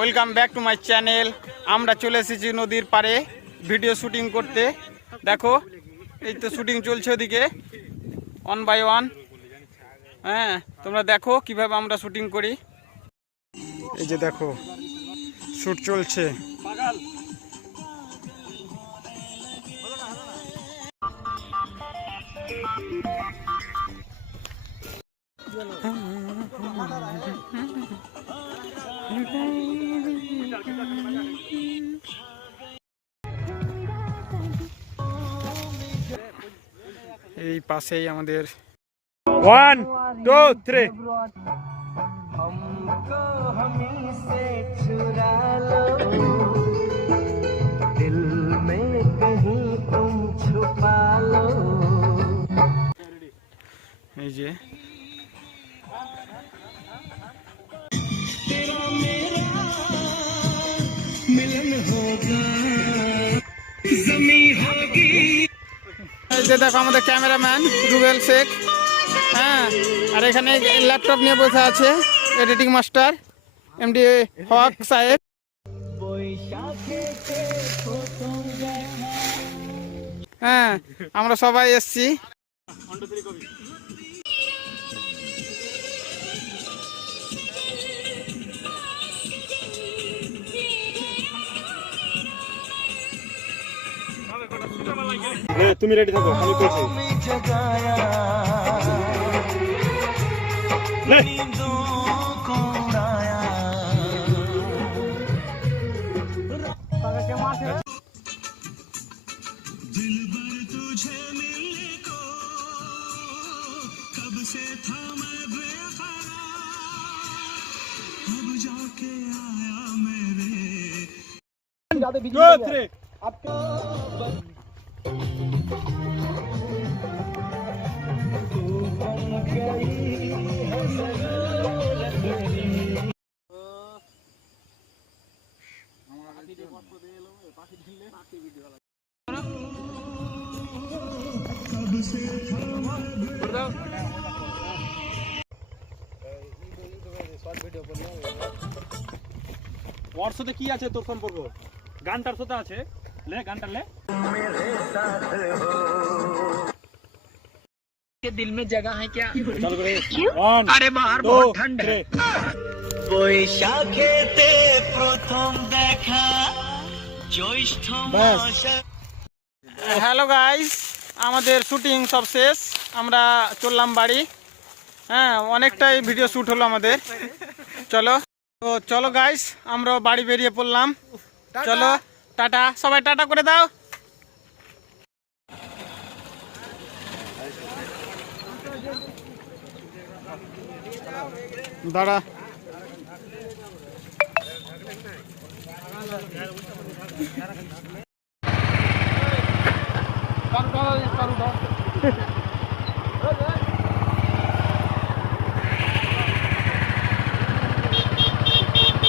Welcome back to my channel. আমরা চলে এসেছি নদীর পাড়ে ভিডিও শুটিং করতে। দেখো এই তো শুটিং চলছে ওদিকে 1 বাই 1। হ্যাঁ, তোমরা দেখো কিভাবে আমরা শুটিং করি। এই যে দেখো শুট চলছে। এই পাশেই আমাদের 1 2 3 हमको हमी से चुरा लो दिल में कहीं तुम छुपा लो এই যে तेरा मेरा मिलन होगा ज़मीं होगी। এই যে দেখো আমাদের ক্যামেরাম্যান রুবেল শেখ। হ্যাঁ, আর এখানে ল্যাপটপ নিয়ে বসে আছে এডিটিং মাস্টার এমডি হক সাহেব। হ্যাঁ, আমরা সবাই এসছি। তুমি রেডি থাকো, আমি করছি। ওর সাথে কি আছে তোর সম্পর্ক? গানটার সাথে আছে, লে গানটা লে। के दिल में जगह है क्या? চল করে अरे बाहर बहुत ठंड है। বৈশাখেতে প্রথম দেখা জ্যৈষ্ঠ মাসে। হ্যালো গাইস, আমাদের শুটিং সব শেষ, আমরা চললাম বাড়ি। হ্যাঁ, অনেকটাই ভিডিও শ্যুট হলো আমাদের। চলো তো চলো গাইস, আমরা বাড়ি বেরিয়ে পড়লাম। চলো টাটা, সবাই টাটা করে দাও। দাঁড়া